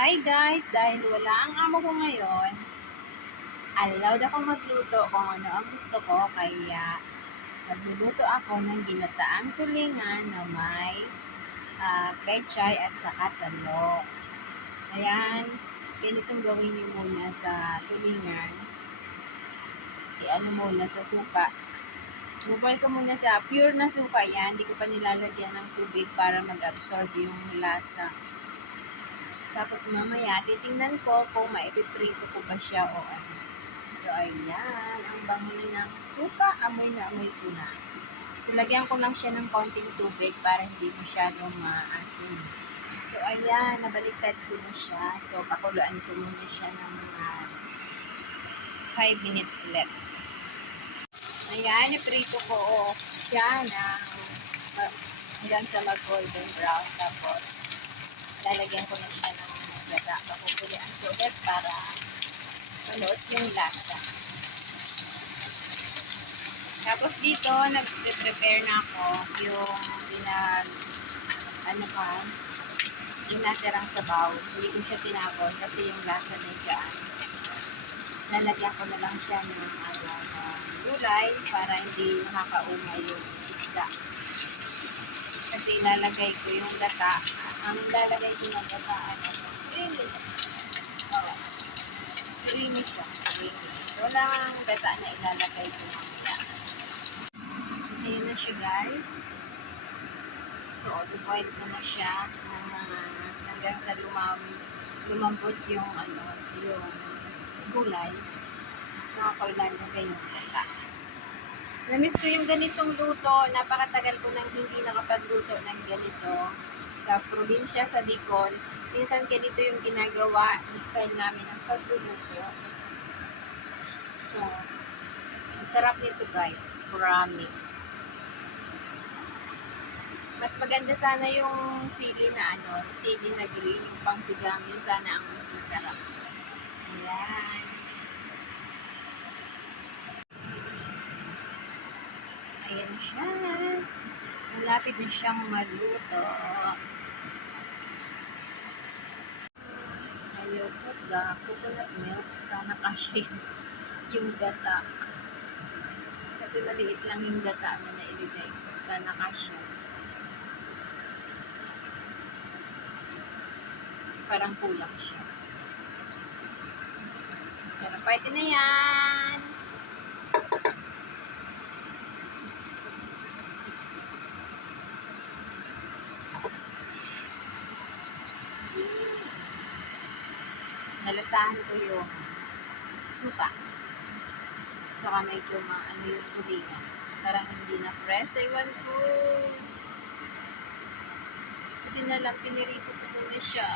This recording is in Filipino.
Hi guys, dahil wala ang amo ko ngayon, allowed ako magluto kung ano ang gusto ko, kaya magluluto ako ng ginataang tulingan na may uh, pechay at saka talong. Ayan, ganitong gawin niyo muna sa tulingan. I-ano muna sa suka. Bubal ko muna siya. Pure na suka yan. Hindi ko pa nilalagyan ng tubig para mag-absorb yung lasa. Tapos mamaya, titingnan ko kung maipiprito ko ba siya o ano. So, ayan. Ang bango na ng suka. Amoy na amoy ko na. So, lagyan ko lang siya ng konting tubig para hindi masyadong maasim. So, ayan. Nabaliktad ko na siya. So, pakuluan ko muna siya ng mga 5 minutes ulit. Ayan, iprito ko siya ng hanggang sa mag-golden brown. Tapos, lalagyan ko na siya ng gata. Papupulian ko ulit para sunod yung lasa. Tapos dito, nag-prepare na ako yung pinag, ano pa, yung natirang sabaw. Hindi ko siya tinapon kasi yung lasa na dyan. Lalagyan ko na lang siya ng ano, gulay para hindi nakakaumay yung isda. Kasi ilalagay ko yung gata. Ang lalagay ko ng gata, ano, creamy. Oh, creamy siya. Wala ang na ilalagay ko mamaya. Ayan na siya guys. So, to-boil ko na siya ng mga hanggang sa lumam, lumambot yung ano, yung gulay. Saka ko ilalagay yung gata. Namiss ko yung ganitong luto. Napakatagal ko nang hindi nakapagluto ng ganito. Sa probinsya, sa Bicol, minsan ganito yung ginagawa, style namin ng pagluluto. So, ang sarap nito guys. Promise. Mas maganda sana yung sili na ano, sili na green, yung pangsigang, yun sana ang mas masarap. Ayan. Ayan siya. Malapit na siyang maluto. Ayaw ko da, coconut milk. Sana kasi yung, yung gata. Kasi maliit lang yung gata na nailagay ko. Sana kasya. Parang kulang siya. Pero pwede na yan. Nalasahan ko yung suka. Saka medyo ma, ano yung tulingan. Parang hindi na press. Ewan ko. Hindi na lang pinirito ko muna siya.